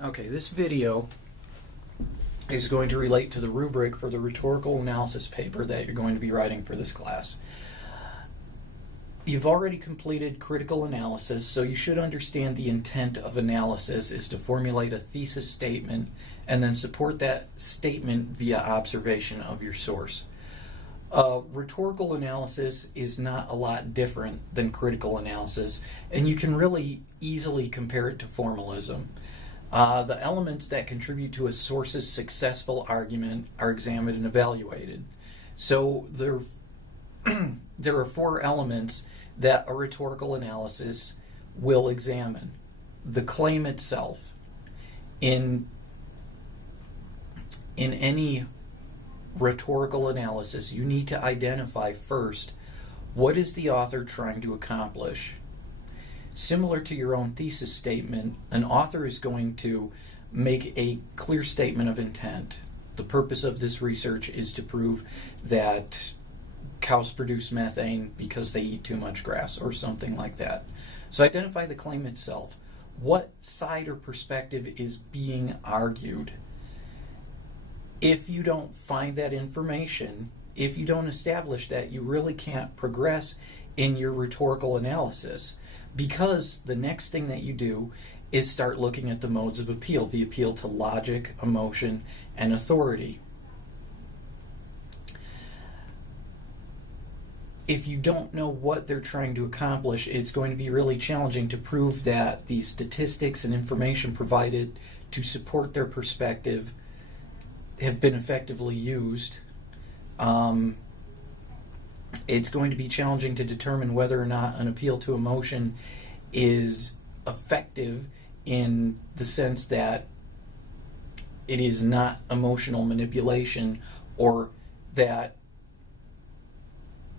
Okay, this video is going to relate to the rubric for the rhetorical analysis paper that you're going to be writing for this class. You've already completed critical analysis, so you should understand the intent of analysis is to formulate a thesis statement and then support that statement via observation of your source. Rhetorical analysis is not a lot different than critical analysis, and you can really easily compare it to formalism. The elements that contribute to a source's successful argument are examined and evaluated. So there are four elements that a rhetorical analysis will examine. The claim itself. In any rhetorical analysis, you need to identify first, what is the author trying to accomplish? Similar to your own thesis statement, an author is going to make a clear statement of intent. The purpose of this research is to prove that cows produce methane because they eat too much grass, or something like that. So identify the claim itself. What side or perspective is being argued? If you don't find that information, if you don't establish that, you really can't progress in your rhetorical analysis, because the next thing that you do is start looking at the modes of appeal, the appeal to logic, emotion, and authority. If you don't know what they're trying to accomplish, it's going to be really challenging to prove that the statistics and information provided to support their perspective have been effectively used. It's going to be challenging to determine whether or not an appeal to emotion is effective in the sense that it is not emotional manipulation, or that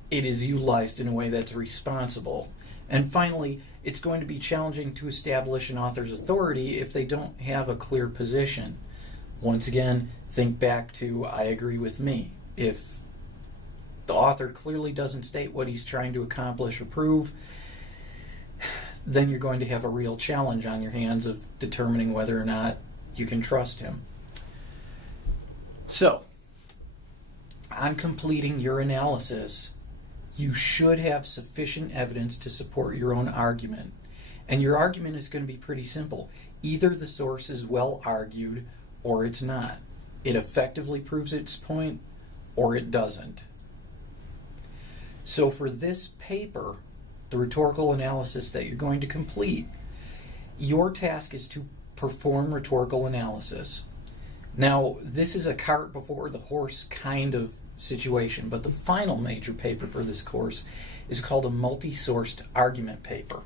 it is utilized in a way that's responsible. And finally, it's going to be challenging to establish an author's authority if they don't have a clear position. Once again, think back to I agree with me. If the author clearly doesn't state what he's trying to accomplish or prove, then you're going to have a real challenge on your hands of determining whether or not you can trust him. So, on completing your analysis, you should have sufficient evidence to support your own argument. And your argument is going to be pretty simple. Either the source is well argued or it's not. It effectively proves its point or it doesn't. So for this paper, the rhetorical analysis that you're going to complete, your task is to perform rhetorical analysis. Now, this is a cart before the horse kind of situation, but the final major paper for this course is called a multi-sourced argument paper.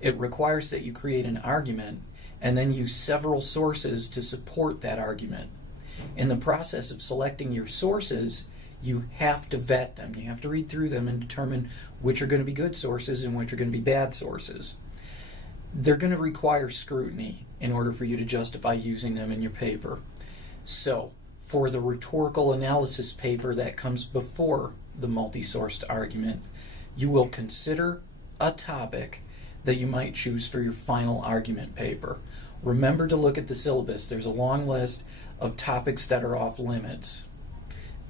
It requires that you create an argument and then use several sources to support that argument. In the process of selecting your sources, you have to vet them. You have to read through them and determine which are going to be good sources and which are going to be bad sources. They're going to require scrutiny in order for you to justify using them in your paper. So, for the rhetorical analysis paper that comes before the multi-sourced argument, you will consider a topic that you might choose for your final argument paper. Remember to look at the syllabus. There's a long list of topics that are off limits.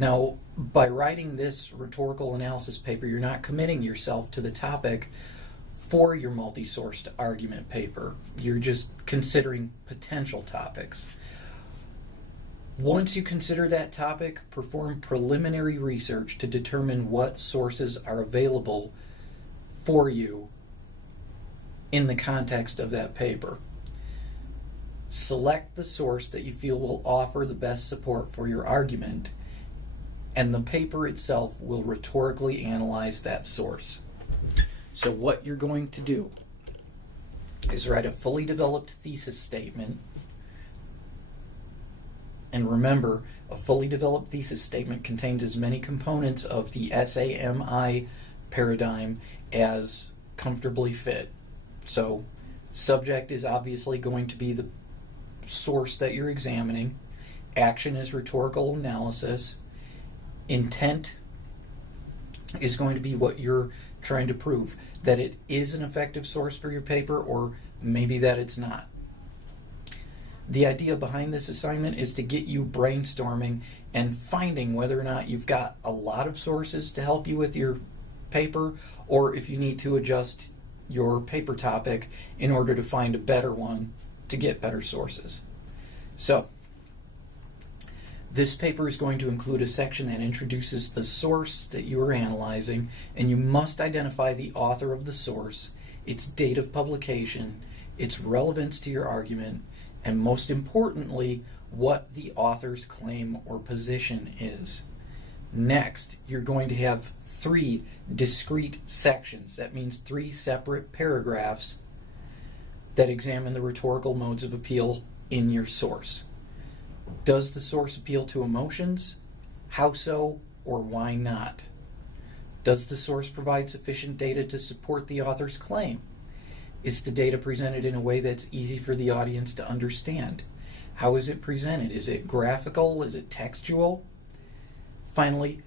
Now, by writing this rhetorical analysis paper, you're not committing yourself to the topic for your multi-sourced argument paper. You're just considering potential topics. Once you consider that topic, perform preliminary research to determine what sources are available for you in the context of that paper. Select the source that you feel will offer the best support for your argument, and the paper itself will rhetorically analyze that source. So what you're going to do is write a fully developed thesis statement. And remember, a fully developed thesis statement contains as many components of the SAMI paradigm as comfortably fit. So, subject is obviously going to be the source that you're examining. Action is rhetorical analysis. Intent is going to be what you're trying to prove, that it is an effective source for your paper, or maybe that it's not. The idea behind this assignment is to get you brainstorming and finding whether or not you've got a lot of sources to help you with your paper, or if you need to adjust your paper topic in order to find a better one to get better sources. So, this paper is going to include a section that introduces the source that you are analyzing, and you must identify the author of the source, its date of publication, its relevance to your argument, and most importantly, what the author's claim or position is. Next, you're going to have 3 discrete sections. That means 3 separate paragraphs that examine the rhetorical modes of appeal in your source. Does the source appeal to emotions? How so, or why not? Does the source provide sufficient data to support the author's claim? Is the data presented in a way that's easy for the audience to understand? How is it presented? Is it graphical? Is it textual? Finally,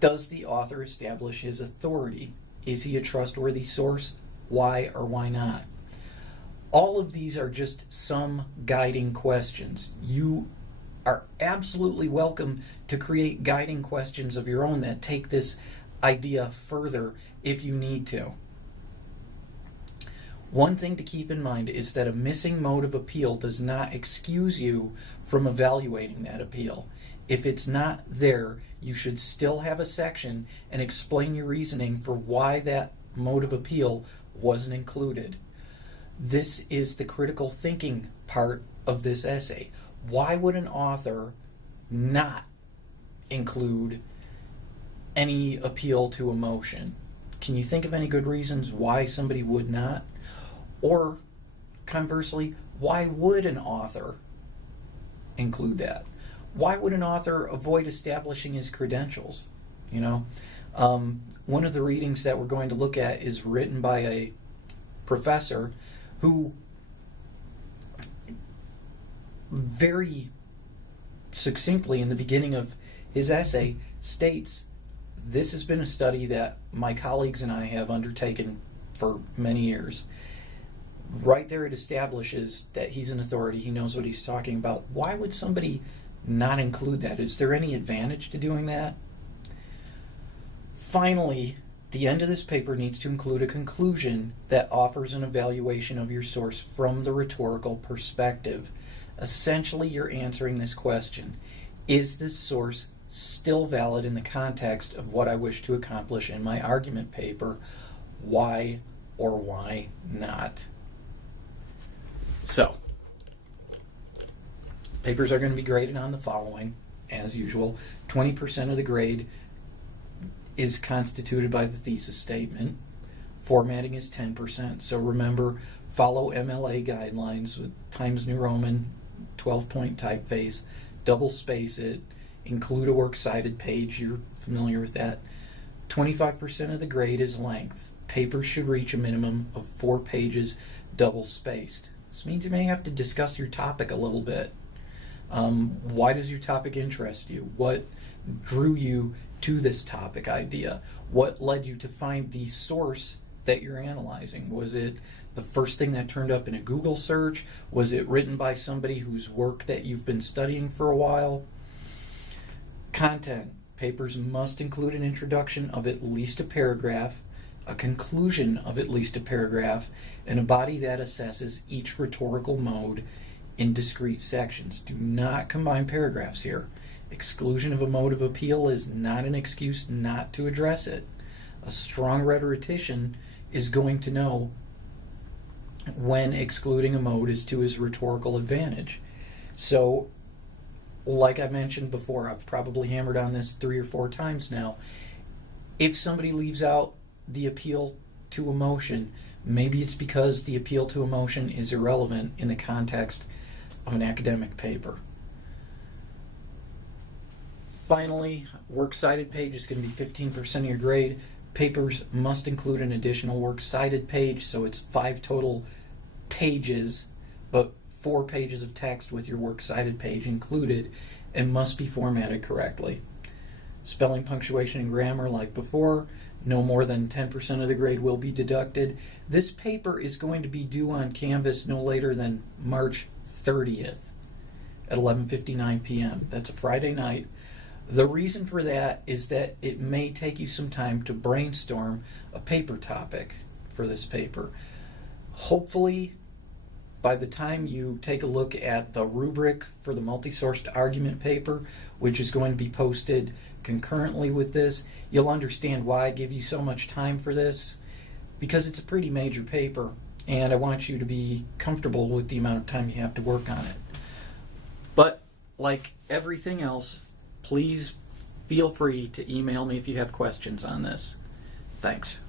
does the author establish his authority? Is he a trustworthy source? Why or why not? All of these are just some guiding questions. You are absolutely welcome to create guiding questions of your own that take this idea further if you need to. One thing to keep in mind is that a missing mode of appeal does not excuse you from evaluating that appeal. If it's not there, you should still have a section and explain your reasoning for why that mode of appeal wasn't included. This is the critical thinking part of this essay. Why would an author not include any appeal to emotion? Can you think of any good reasons why somebody would not? Or conversely, why would an author include that? Why would an author avoid establishing his credentials? One of the readings that we're going to look at is written by a professor who very succinctly in the beginning of his essay states, this has been a study that my colleagues and I have undertaken for many years. Right there it establishes that he's an authority, he knows what he's talking about. Why would somebody not include that? Is there any advantage to doing that? Finally, the end of this paper needs to include a conclusion that offers an evaluation of your source from the rhetorical perspective. Essentially, you're answering this question: is this source still valid in the context of what I wish to accomplish in my argument paper? Why or why not? So, papers are going to be graded on the following, as usual. 20% of the grade is constituted by the thesis statement. Formatting is 10%, so remember, follow MLA guidelines with Times New Roman, 12-point typeface, double space it, include a works cited page, you're familiar with that. 25% of the grade is length. Papers should reach a minimum of 4 pages, double spaced. This means you may have to discuss your topic a little bit. Why does your topic interest you? What drew you to this topic idea? What led you to find the source that you're analyzing? Was it the first thing that turned up in a Google search? Was it written by somebody whose work that you've been studying for a while? Content. Papers must include an introduction of at least a paragraph, a conclusion of at least a paragraph, and a body that assesses each rhetorical mode in discrete sections. Do not combine paragraphs here. Exclusion of a mode of appeal is not an excuse not to address it. A strong rhetorician is going to know when excluding a mode is to his rhetorical advantage. So, like I mentioned before, I've probably hammered on this 3 or 4 times now. If somebody leaves out the appeal to emotion, maybe it's because the appeal to emotion is irrelevant in the context of an academic paper. Finally, works cited page is going to be 15% of your grade. Papers must include an additional works cited page, so it's 5 total pages, but 4 pages of text with your works cited page included, and must be formatted correctly. Spelling, punctuation, and grammar, like before, no more than 10% of the grade will be deducted. This paper is going to be due on Canvas no later than March 30th at 11:59 p.m. That's a Friday night. The reason for that is that it may take you some time to brainstorm a paper topic for this paper. Hopefully, by the time you take a look at the rubric for the multi-sourced argument paper, which is going to be posted concurrently with this, you'll understand why I give you so much time for this, because it's a pretty major paper, and I want you to be comfortable with the amount of time you have to work on it. But like everything else, please feel free to email me if you have questions on this. Thanks.